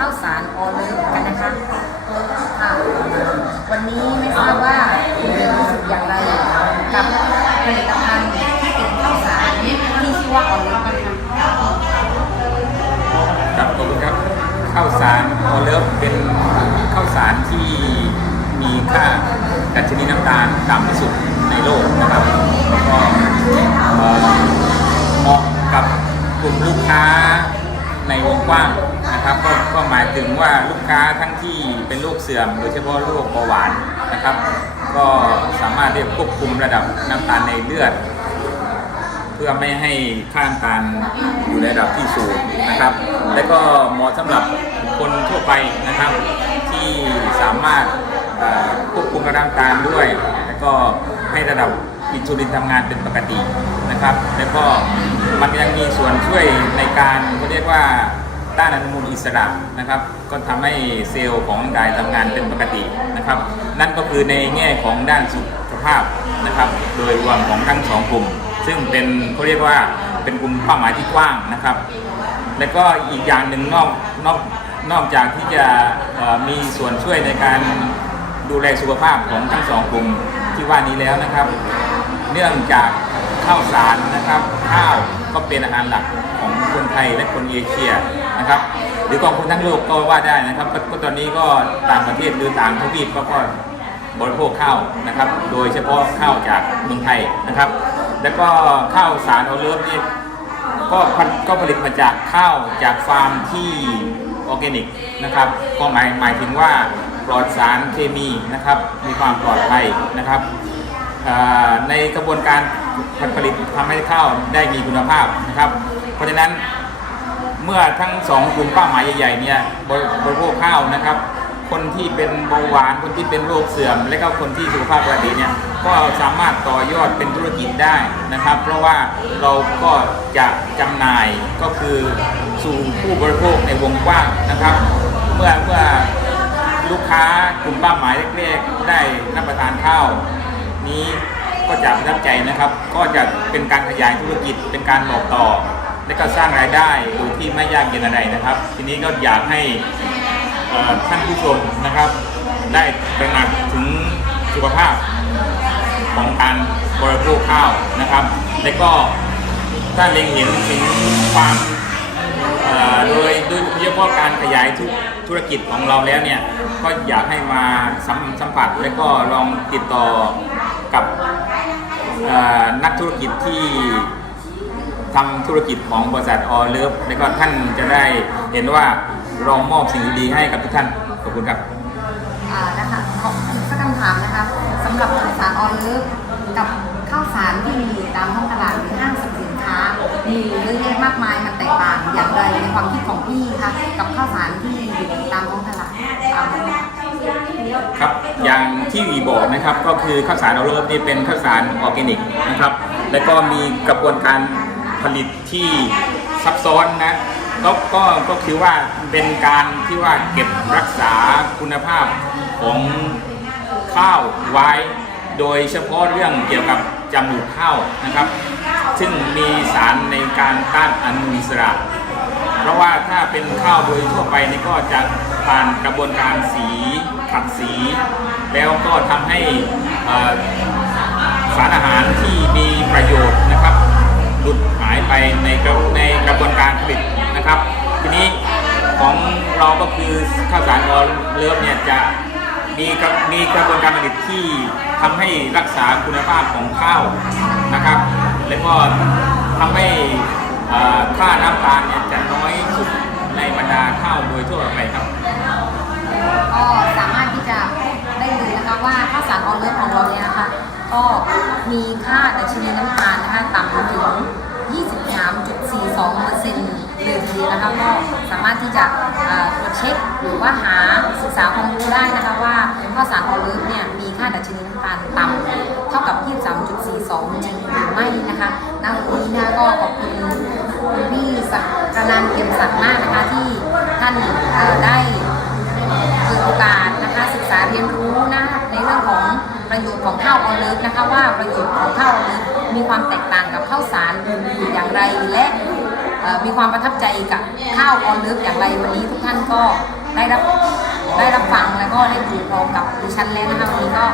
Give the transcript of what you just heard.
ข้าวสารออเลิฟกันนะคะค่ะวันนี้ไม่ทราบว่าคุณเรู้สึกอย่างไรกับผลิตภัณฑ์ที่เป็นข้าวสารที่ชื่อว่าออเลิฟกันค่ะครับขอบคุณครับข้าวสารออเลิฟเป็นข้าวสารที่มีค่าดัชนีน้ำตาลต่ำที่สุดในโลกนะครับแล้วก็เอ่อเหมาะกับกลุ่มลูกค้าในวงกว้าง นะครับก็ก็หมายถึงว่าลูกค้าทั้งที่เป็นโรคเสื่อม โดยเฉพาะโรคเบาหวานนะครับ ก็สามารถที่จะควบคุมระดับน้ำตาลในเลือด เพื่อไม่ให้ค่าน้ำตาลอยู่ในระดับที่สูงนะครับ และก็เหมาะสำหรับคนทั่วไปนะครับ ที่สามารถควบคุมระดับน้ำตาลด้วย แล้วก็ให้ระดับอินซูลินทำงานเป็นปกตินะครับ แล้วก็มันยังมีส่วนช่วยในการเขาเรียกว่า ต้านอนุมูลอิสระนะครับ ก็ทำให้เซลล์ของร่างกายทำงานเป็นปกตินะครับ นั่นก็คือในแง่ของด้านสุขภาพนะครับ โดยรวมของทั้งสองกลุ่ม ซึ่งเป็นเขาเรียกว่าเป็นกลุ่มเป้าหมายที่กว้างนะครับ แล้วก็อีกอย่างหนึ่งนอกนอกนอกจากที่จะมีส่วนช่วยในการดูแลสุขภาพของทั้งสองกลุ่มที่ว่านี้แล้วนะครับ เนื่องจากข้าวสารนะครับ ข้าวก็เป็นอาหารหลักของคนไทยและคนเอเชีย นะครับ หรือของคนทั้งโลกก็ว่าได้นะครับก็ตอนนี้ก็ต่างประเทศหรือต่างทวีปก็ก็บริโภคข้าวนะครับ โดยเฉพาะข้าวจากเมืองไทยนะครับ แล้วก็ข้าวสารโอเลิฟนี่ก็ผลิตก็ผลิตมาจากข้าวจากฟาร์มที่ออร์แกนิกนะครับ ก็หมายหมายถึงว่าปลอดสารเคมีนะครับ มีความปลอดภัยนะครับในกระบวนการผลิตทำให้ข้าวได้มีคุณภาพนะครับ เพราะฉะนั้น เมื่อทั้งสองกลุ่มเป้าหมายใหญ่ๆเนี่ยบริโภคข้าวนะครับ คนที่เป็นเบาหวานคนที่เป็นโรคเสื่อม และก็คนที่สุขภาพปกติเนี่ยก็สามารถต่อยอดเป็นธุรกิจได้นะครับ เพราะว่าเราก็จะจำหน่ายก็คือสู่ผู้บริโภคในวงกว้างนะครับ เมื่อเมื่อลูกค้ากลุ่มเป้าหมายเล็กๆได้รับประทานข้าวนี้ก็จะประทับใจนะครับ ก็จะเป็นการขยายธุรกิจเป็นการบอกต่อ และก็สร้างรายได้โดยที่ไม่ยากเย็นอะไรนะครับ ทีนี้ก็อยากให้ท่านผู้ชมนะครับ ได้ตระหนักถึงสุขภาพของการบริโภคข้าวนะครับ และก็ถ้าเล็งเห็นถึงความโดยโดยเฉพาะการขยายธุธรกิจของเราแล้วเนี่ยก็อยากให้มาสัมสัมผัสและก็ลองติดต่อกับนักธุรกิจที่ ทำธุรกิจของบริษัทออเลิฟแล้วก็ท่านจะได้เห็นว่าเรามอบสิ่งดีๆให้กับทุกท่าน ขอบคุณครับอ่านะคะขออีกสักคำถามนะคะสำหรับข้าวสารออเลิฟกับข้าวสารที่มีอยู่ตามท้องตลาดหรือห้างสรรพสินค้า มีเยอะแยะมากมายมันแตกต่างอย่างไรในความคิดของพี่คะกับข้าวสารที่อยู่ตามท้องตลาดอ่าครับอย่างที่วีบอกนะครับก็คือข้าวสารออเลิฟนี่เป็นข้าวสารออร์แกนิกนะครับ แล้วก็มีกระบวนการ ผลิตที่ซับซ้อนนะก็ก็ก็คือว่าเป็นการที่ว่าเก็บรักษาคุณภาพของข้าวไว้ โดยเฉพาะเรื่องเกี่ยวกับจมูกข้าวนะครับ ซึ่งมีสารในการต้านอนุมูลอิสระ เพราะว่าถ้าเป็นข้าวโดยทั่วไปนี่ก็จะผ่านกระบวนการสีขัดสี แล้วก็ทำให้อ่อสารอาหารที่มีประโยชน์นะครับายไปในกระในกระบวนการผลิตนะครับ ทีนี้ของเราก็คือข้าวสารออเลิฟเนี่ยจะมีมีกระบวนการผลิตที่ทำให้รักษาคุณภาพของข้าวนะครับ แล้วก็ทำให้ค่าน้ำตาลเนี่ยจะน้อยสุดในบรรดาข้าวโดยทั่วไปครับก็สามารถที่จะได้เลยนะคะว่าข้าวสารออเลิฟของเราเนี่ยนะคะก็มีค่าดัชนีน้ำตาลนะคะต่ำถึง 23.42เปอร์เซ็นต์เลยทีเดียวนะคะก็สามารถที่จะเอ่อตรวจเช็คหรือว่าหาศึกษาความรู้ได้นะคะว่าข้าวสารออเลิฟเนี่ยมีค่าดัชนีน้ำตาลต่ำเท่ากับ 23.42 จริงหรือไม่นะคะณวันนี้นะก็ขอบคุณคุณพี่สักกนันท์เข็มศักดิ์มากนะคะที่ท่านได้เปิดโอกาสนะคะศึกษาเรียนรู้นะในเรื่องของ ประโยชน์ของข้าวออเลิฟนะคะว่าประโยชน์ของข้าวออเลิฟมีความแตกต่างกับข้าวสารอย่างไรและมีความประทับใจกับข้าวออเลิฟอย่างไรวันนี้ทุกท่านก็ได้รับได้รับฟังแล้วก็ได้ดูพร้อมกับดิฉันแล้วนะคะวันนี้ก็